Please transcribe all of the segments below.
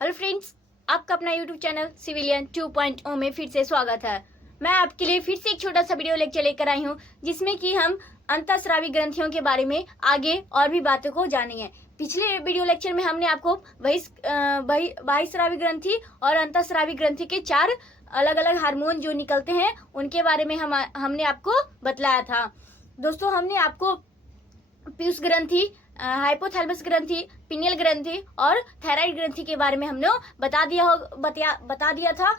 Hello friends, आपका अपना YouTube channel civilian 2.0 में फिर से स्वागत है। मैं आपके लिए फिर से एक छोटा सा वीडियो लेक्चर लेकर आई हूँ, जिसमें कि हम अंतःस्रावी ग्रंथियों के बारे में आगे और भी बातों को जानेंगे। पिछले वीडियो लेक्चर में हमने आपको बहिस्रावी ग्रंथि और अंतःस्रावी ग्रंथि के 4 अलग अलग हार्मोन जो निकलते हैं उनके बारे में हमने आपको बतलाया था। दोस्तों, हमने आपको पीयूष ग्रंथि, हाइपोथैलेमस ग्रंथि, पिनियल ग्रंथि और थायराइड ग्रंथि के बारे में हमने बता दिया था।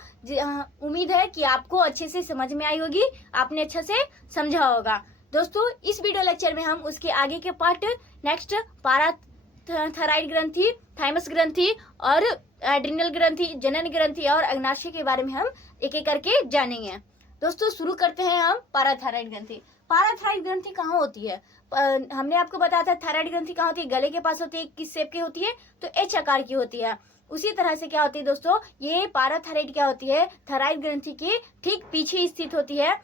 उम्मीद है कि आपको अच्छे से समझ में आई होगी, आपने अच्छे से समझा होगा। दोस्तों, इस वीडियो लेक्चर में हम उसके आगे के पार्ट नेक्स्ट थायराइड ग्रंथि, थाइमस ग्रंथि और एड्रिनल ग्रंथि, जनन ग्रंथि और अग्नाशय के बारे में हम एक एक करके जानेंगे। दोस्तों, शुरू करते हैं हम पाराथायराइड ग्रंथि। पाराथायराइड ग्रंथि कहाँ होती है? हमने आपको बताया था थायराइड ग्रंथि कहाँ होती है, गले के पास होती है। किस शेप की होती है? तो एच आकार की होती है। उसी तरह से क्या होती है दोस्तों, ये पाराथायराइड क्या होती है, थायराइड ग्रंथि के ठीक पीछे स्थित होती है,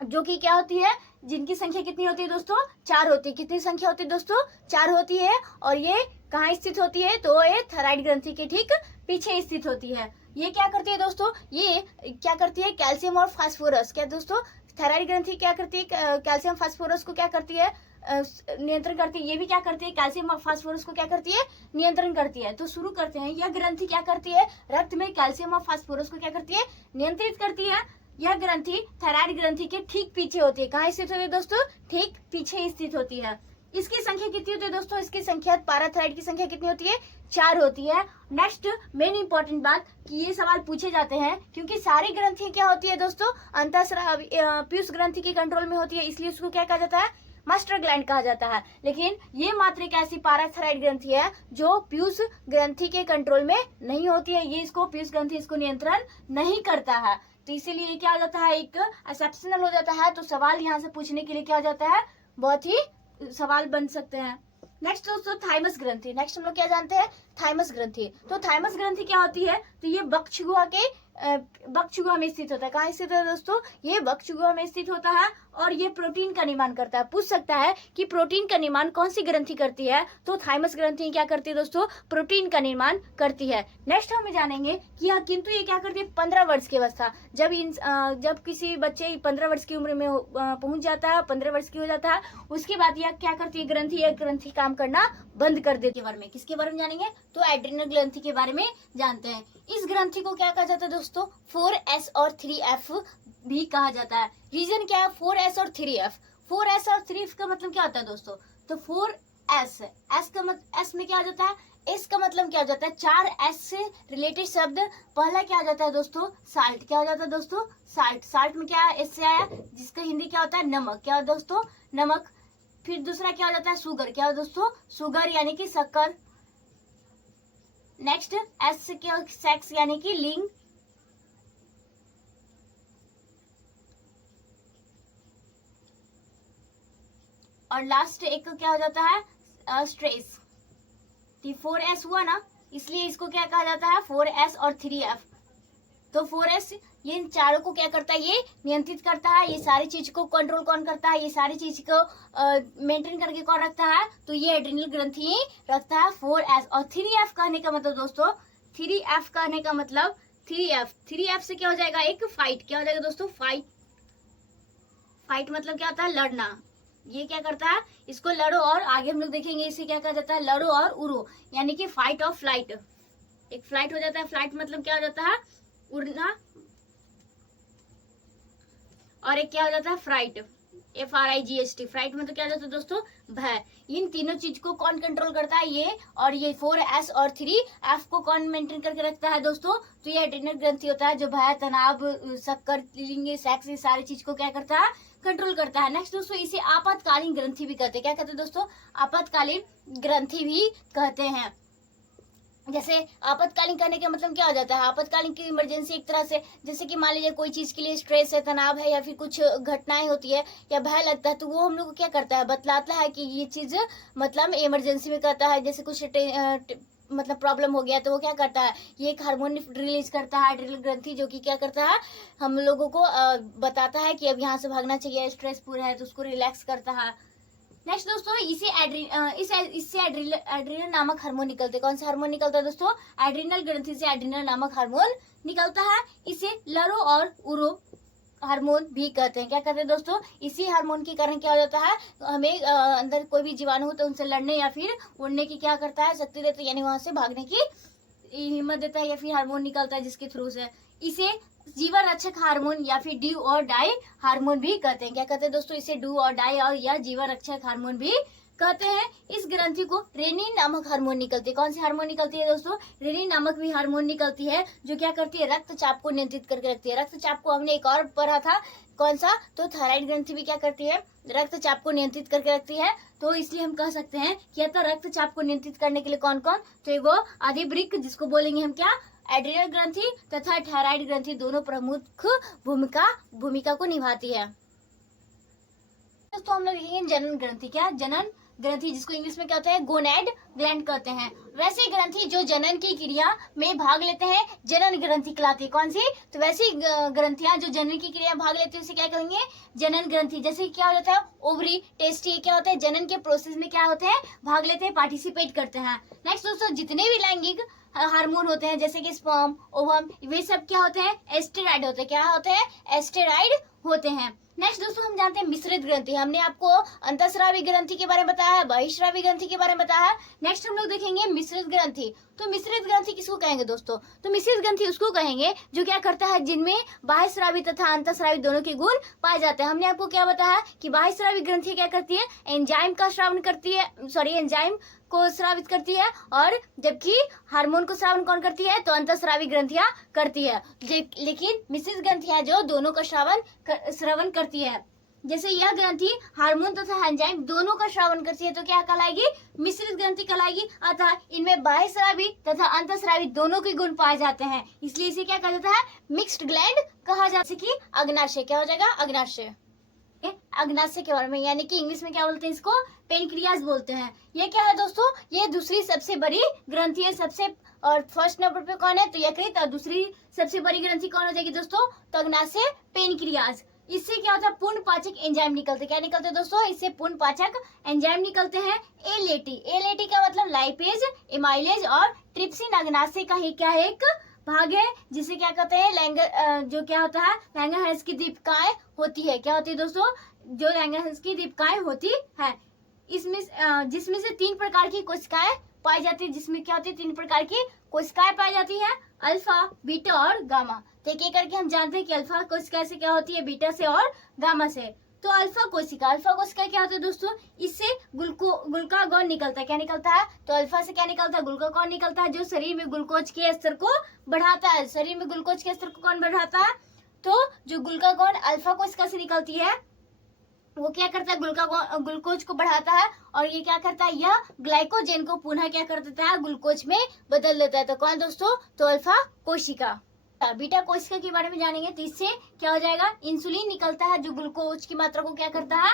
जो कि क्या होती है, जिनकी संख्या कितनी होती है दोस्तों? 4 होती है। कितनी संख्या होती है दोस्तों? 4 होती है। और ये कहाँ स्थित होती है? तो ये थायराइड ग्रंथि के ठीक पीछे स्थित होती है। ये क्या करती है दोस्तों? ये क्या करती है, कैल्शियम और फास्फोरस, क्या दोस्तों थायराइड ग्रंथि क्या करती है, कैल्शियम फास्फोरस को क्या करती है, नियंत्रण करती है। ये भी क्या करती है, कैल्शियम और फास्फोरस को क्या करती है, नियंत्रण करती है। तो शुरू करते हैं। यह ग्रंथि क्या करती है, रक्त में कैल्शियम और फास्फोरस को क्या करती है, नियंत्रित करती है। यह ग्रंथि थायराइड ग्रंथि के ठीक पीछे होती है। कहाँ स्थित होती है दोस्तों? ठीक पीछे स्थित होती है। इसकी संख्या कितनी होती है दोस्तों? इसकी संख्या, पाराथायराइड की संख्या कितनी होती है? 4 होती है। नेक्स्ट मेन इंपॉर्टेंट बात कि ये सवाल पूछे जाते हैं क्योंकि सारी ग्रंथि क्या होती है दोस्तों, अंतःस्रावी पीयूष ग्रंथि के कंट्रोल में होती है, इसलिए उसको क्या कहा जाता है, मास्टर ग्लैंड कहा जाता है। लेकिन ये मात्र एक ऐसी पाराथायराइड ग्रंथि है जो पीयूष ग्रंथि के कंट्रोल में नहीं होती है। ये इसको पीयूष ग्रंथि इसको नियंत्रण नहीं करता है, तो इसीलिए क्या हो जाता है, एक एक्सेप्शनल हो जाता है। तो सवाल यहाँ से पूछने के लिए क्या हो जाता है, बहुत ही सवाल बन सकते हैं। नेक्स्ट दोस्तों थाइमस ग्रंथि। नेक्स्ट हम लोग क्या जानते हैं, थाइमस ग्रंथि। तो थाइमस ग्रंथि क्या होती है, तो ये बक्षगुहा में स्थित होता है। कहाँ स्थित है दोस्तों? ये बक्षगुहा में स्थित होता है और ये प्रोटीन का निर्माण करता है। पूछ सकता है कि प्रोटीन का निर्माण कौन सी ग्रंथि करती है, तो थाइमस ग्रंथि क्या करती है दोस्तों, प्रोटीन का निर्माण करती है। नेक्स्ट हम जानेंगे कि किंतु ये क्या करती है, 15 वर्ष की अवस्था, जब किसी बच्चे 15 वर्ष की उम्र में पहुंच जाता है, 15 वर्ष की हो जाता है, उसके बाद यह क्या करती है, ग्रंथि काम करना बंद कर देती है। बारे में किसके बारे में जानेंगे, तो एड्रिनल ग्रंथि के बारे में जानते हैं। इस ग्रंथि को क्या कहा जाता है दोस्तों, 4S और 3F भी कहा जाता है। रीजन क्या है, 4S और 3F? 4S और 3F का मतलब क्या होता है दोस्तों, तो 4S, S में क्या आ जाता है, S का मतलब क्या हो जाता है, 4S से रिलेटेड शब्द पहला क्या आ जाता है दोस्तों, साल्ट। क्या हो जाता है दोस्तों, साल्ट। साल्ट में क्या S से आया, जिसका हिंदी क्या होता है, नमक। क्या हो दोस्तों, नमक। फिर दूसरा क्या हो जाता है, शुगर। क्या हो दोस्तों, शुगर यानी कि शक्कर। नेक्स्ट S क्या, सेक्स यानी कि लिंग। और लास्ट एक क्या हो जाता है, स्ट्रेस। 4S हुआ ना, इसलिए इसको क्या कहा जाता है, 4S और 3F। तो 4S ये इन चारों को क्या करता है, ये नियंत्रित करता है। ये सारी चीज को कंट्रोल कौन करता है, ये सारी चीज को मेंटेन करके कौन रखता है, तो ये एड्रिनल ग्रंथि ही रखता है, 4S। और 3F कहने का मतलब दोस्तों, 3F कहने का मतलब 3F से क्या हो जाएगा, एक फाइट। क्या हो जाएगा दोस्तों, फाइट। फाइट मतलब क्या होता है, लड़ना। ये क्या करता है, इसको लड़ो, और आगे हम लोग देखेंगे इसे क्या कहा जाता है, लड़ो और उड़ो, यानी कि फाइट और फ्लाइट। एक फ्लाइट हो जाता है, फ्लाइट मतलब क्या हो जाता है, उड़ना। और एक क्या हो जाता है, फ्राइट, FRIGHT। फ्राइट मतलब क्या हो जाता है दोस्तों, भय। इन तीनों चीज को कौन कंट्रोल करता है, ये। और ये 4S और 3F को कौन मेंटेन करके रखता है दोस्तों, तो ये एड्रिनल ग्रंथि होता है, जो भय, तनाव, शक्कर, लिंग, सेक्स, ये सारी चीज को क्या करता है, कंट्रोल करता है। नेक्स्ट दोस्तों, इसे आपातकालीन ग्रंथि भी कहते हैं। क्या कहते हैं दोस्तों, आपातकालीन ग्रंथि भी कहते हैं। जैसे आपातकालीन करने का मतलब क्या हो जाता है, आपातकालीन की इमरजेंसी एक तरह से, जैसे कि मान लीजिए कोई चीज के लिए स्ट्रेस है, तनाव है, या फिर कुछ घटनाएं होती है या भय लगता है, तो वो हम लोग को क्या करता है, बतलाता है कि ये चीज मतलब इमरजेंसी में करता है। जैसे कुछ मतलब प्रॉब्लम हो गया, तो वो क्या करता है, ये एक हार्मोन रिलीज करता है, एड्रिनल ग्रंथि, जो कि क्या करता है, हम लोगों को बताता है कि अब यहाँ से भागना चाहिए, स्ट्रेसफुल है तो उसको रिलैक्स करता है। नेक्स्ट दोस्तों इससे एड्रिनल नामक हार्मोन निकलते हैं। कौन सा हार्मोन निकलता है दोस्तों? एड्रिनल ग्रंथि से एड्रिनल नामक हार्मोन निकलता है। इसे लरो और उरो हार्मोन भी कहते हैं। क्या कहते हैं दोस्तों? इसी हार्मोन के कारण क्या हो जाता है, हमें अंदर कोई भी जीवाणु हो तो उनसे लड़ने या फिर उड़ने की क्या करता है, शक्ति देता है, यानी वहां से भागने की हिम्मत देता है, या फिर हार्मोन निकलता है जिसके थ्रू से। इसे जीवन रक्षक हार्मोन या फिर डू और डाई हार्मोन भी कहते हैं। क्या कहते हैं दोस्तों? इसे डू और डाई और या जीवन रक्षक हार्मोन भी कहते हैं। इस ग्रंथि को रेनिन नामक हार्मोन निकलती है। कौन सी हार्मोन निकलती है दोस्तों? रेनिन नामक भी हार्मोन निकलती है, जो क्या करती है, रक्तचाप को नियंत्रित करके रखती है। रक्तचाप को हमने एक और पढ़ा था, कौन सा? तो थायराइड ग्रंथि भी क्या करती है, रक्तचाप को नियंत्रित करके रखती है। तो इसलिए हम कह सकते हैं कि रक्तचाप को नियंत्रित करने के लिए कौन कौन? तो वो अधिवृक्क, जिसको बोलेंगे हम क्या, एड्रिनल ग्रंथि तथा थायराइड ग्रंथि दोनों प्रमुख भूमिका को निभाती है। दोस्तों हम लोग देखेंगे जनन ग्रंथि। क्या? जनन ग्रंथि, जिसको इंग्लिश में क्या होता है, गोनैड ग्लैंड कहते हैं। वैसे ग्रंथि जो जनन की क्रिया में भाग लेते हैं जनन ग्रंथि कहलाती है। कौन सी? तो वैसी ग्रंथियां जो जनन की क्रिया में भाग लेती है उसे क्या कहेंगे, जनन ग्रंथि। जैसे क्या हो जाता है, ओवरी, टेस्टी, क्या होता है, जनन के प्रोसेस में क्या होते हैं, भाग लेते हैं, पार्टिसिपेट करते हैं। नेक्स्ट दोस्तों, जितने भी लैंगिक हार्मोन होते हैं जैसे कि स्पर्म, ओवम, वे सब क्या होते हैं, एस्टेरॉइड होते हैं। क्या होते हैं? एस्टेरॉइड होते हैं। नेक्स्ट दोस्तों हम जानते हैं मिश्रित ग्रंथि। हमने आपको अंतःस्रावी ग्रंथि के बारे में बताया है, बहिःस्रावी ग्रंथि के बारे में बताया है। नेक्स्ट हम लोग देखेंगे मिश्रित ग्रंथि। तो मिश्रित ग्रंथि किसको कहेंगे दोस्तों? तो मिश्रित ग्रंथि उसको कहेंगे जो क्या करता है, जिनमें बाह्यस्रावी तथा अंतःस्रावी दोनों के गुण पाए जाते हैं। हमने आपको क्या बताया कि बाह्यस्रावी ग्रंथि क्या करती है, एंजाइम का स्रावन करती है, एंजाइम को स्रावित करती है, और जबकि हार्मोन को स्रावन कौन करती है, तो अंतःस्रावी ग्रंथियां करती है। लेकिन मिश्रित ग्रंथियां जो दोनों का श्रवण करती है, जैसे यह ग्रंथि हार्मोन तथा एंजाइम दोनों का श्रावन करती है, तो क्या कहलाएगी, मिश्रित ग्रंथि कहलाएगी। अतः इनमें बाह्यस्रावी तथा अंतःस्रावी दोनों के गुण पाए जाते हैं, इसलिए इसे क्या कहा जाता है, मिक्स्ड ग्लैंड कहा जाता है। जैसे कि अग्नाशय, क्या हो जाएगा, अग्नाशय। अग्नाशय के बारे में, यानी कि इंग्लिश में क्या बोलते हैं इसको, पेनक्रियास बोलते हैं। ये क्या है दोस्तों, ये दूसरी सबसे बड़ी ग्रंथि है। सबसे और फर्स्ट नंबर पे कौन है, तो यकृत, और दूसरी सबसे बड़ी ग्रंथि कौन हो जाएगी दोस्तों, तो अग्नाशय पेनक्रियास। इससे क्या होता है, पूर्ण पाचक एंजाइम निकलते। क्या निकलते हैं दोस्तों? इससे पूर्ण पाचक एंजाइम निकलते हैं। एलेटी का मतलब लाइपेज, एमाइलेज और ट्रिप्सिन अग्नाशय का ही क्या है, एक भाग है, जिसे क्या कहते हैं, जो क्या होता है, लैंगरहंस की दीपिकाएं होती है। क्या होती है दोस्तों? जो लैंगरहंस की दीपिकाएं होती है, इसमें जिसमें से 3 प्रकार की कोशिकाएं पाई जाती है। जिसमें क्या होती है, 3 प्रकार की कोशिकाएं पाई जाती है, अल्फा, बीटा और गामा। तो एक एक करके हम जानते हैं कि अल्फा कोशिका से क्या होती है, बीटा से और गामा से। तो अल्फा कोशिका क्या होता है दोस्तों, इससे ग्लूकागॉन निकलता है। क्या निकलता है, तो अल्फा से क्या निकलता है, ग्लूकागॉन निकलता है, जो शरीर में ग्लूकोज के स्तर को बढ़ाता है। शरीर में ग्लूकोज के स्तर को कौन बढ़ाता है, तो जो ग्लूकागॉन अल्फा कोशिका से निकलती है वो क्या करता है, ग्लूकोज को बढ़ाता है, और ये क्या करता है, यह ग्लाइकोजेन को पुनः क्या कर देता है, ग्लूकोज में बदल देता है। तो कौन दोस्तों, तो अल्फा कोशिका। बीटा कोशिका के बारे में जानेंगे, तो इससे क्या हो जाएगा, इंसुलिन निकलता है, जो ग्लूकोज की मात्रा को क्या करता है,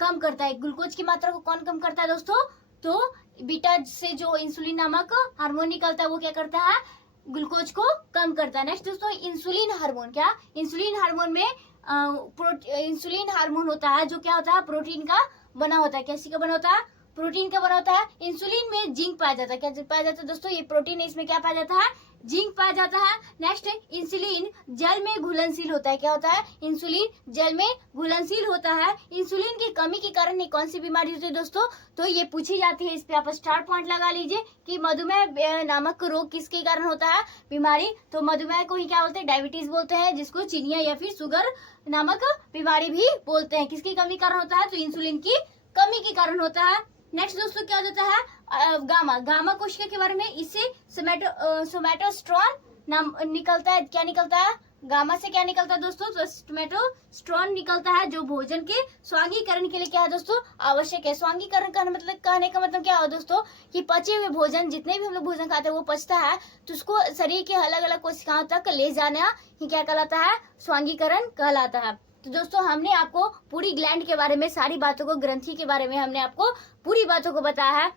कम करता है। ग्लूकोज की मात्रा को कौन कम करता है दोस्तों, तो बीटा से जो इंसुलिन नामक हार्मोन निकलता है वो क्या करता है, ग्लूकोज को कम करता है। नेक्स्ट दोस्तों इंसुलिन हार्मोन। क्या, इंसुलिन हार्मोन में इंसुलिन हार्मोन होता है जो क्या होता है, प्रोटीन का बना होता है। कैसी का बना होता है, प्रोटीन का बना होता है। इंसुलिन में जिंक पाया जाता है। क्या पाया जाता है दोस्तों, ये प्रोटीन है, इसमें क्या पाया जाता है, जिंक पाया जाता है। नेक्स्ट, इंसुलिन जल में घुलनशील होता है। क्या होता है, इंसुलिन जल में घुलनशील होता है। इंसुलिन की कमी के कारण ये कौन सी बीमारी होती है दोस्तों, तो ये पूछी जाती है। इस पे आप स्टार पॉइंट लगा लीजिए कि मधुमेह नामक रोग किसके कारण होता है, बीमारी। तो मधुमेह को ही क्या बोलते हैं, डायबिटीज बोलते हैं, जिसको चीनिया या फिर शुगर नामक बीमारी भी बोलते हैं। किसकी कमी कारण होता है, तो इंसुलिन की कमी के कारण होता है। नेक्स्ट दोस्तों क्या हो जाता है, गामा कोशिका के बारे में, इससे सोमैटोस्टेरोन नाम निकलता है। क्या निकलता है, गामा से क्या निकलता है दोस्तों, तो सोमैटोस्टेरोन निकलता है, जो भोजन के स्वांगीकरण के लिए क्या है दोस्तों, आवश्यक है। स्वांगीकरण का मतलब, कहने का मतलब क्या हो दोस्तों, कि पचे हुए भोजन, जितने भी हम लोग भोजन खाते हैं वो पचता है, तो उसको शरीर के अलग अलग कोशिकाओं तक ले जाना ही क्या कहलाता है, स्वांगीकरण कहलाता है। तो दोस्तों हमने आपको पूरी ग्लैंड के बारे में, सारी बातों को, ग्रंथि के बारे में हमने आपको पूरी बातों को बताया है।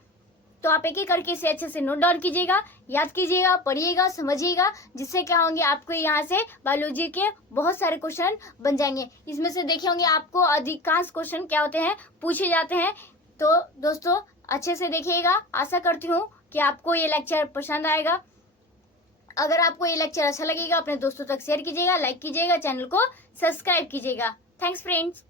तो आप एक एक करके इसे अच्छे से नोट डाउन कीजिएगा, याद कीजिएगा, पढ़िएगा, समझिएगा, जिससे क्या होंगे, आपको यहाँ से बायोलॉजी के बहुत सारे क्वेश्चन बन जाएंगे। इसमें से देखे होंगे आपको अधिकांश क्वेश्चन क्या होते हैं, पूछे जाते हैं तो दोस्तों अच्छे से देखिएगा। आशा करती हूँ कि आपको ये लेक्चर पसंद आएगा। अगर आपको ये लेक्चर अच्छा लगेगा अपने दोस्तों तक शेयर कीजिएगा, लाइक कीजिएगा, चैनल को सब्सक्राइब कीजिएगा। Thanks friends.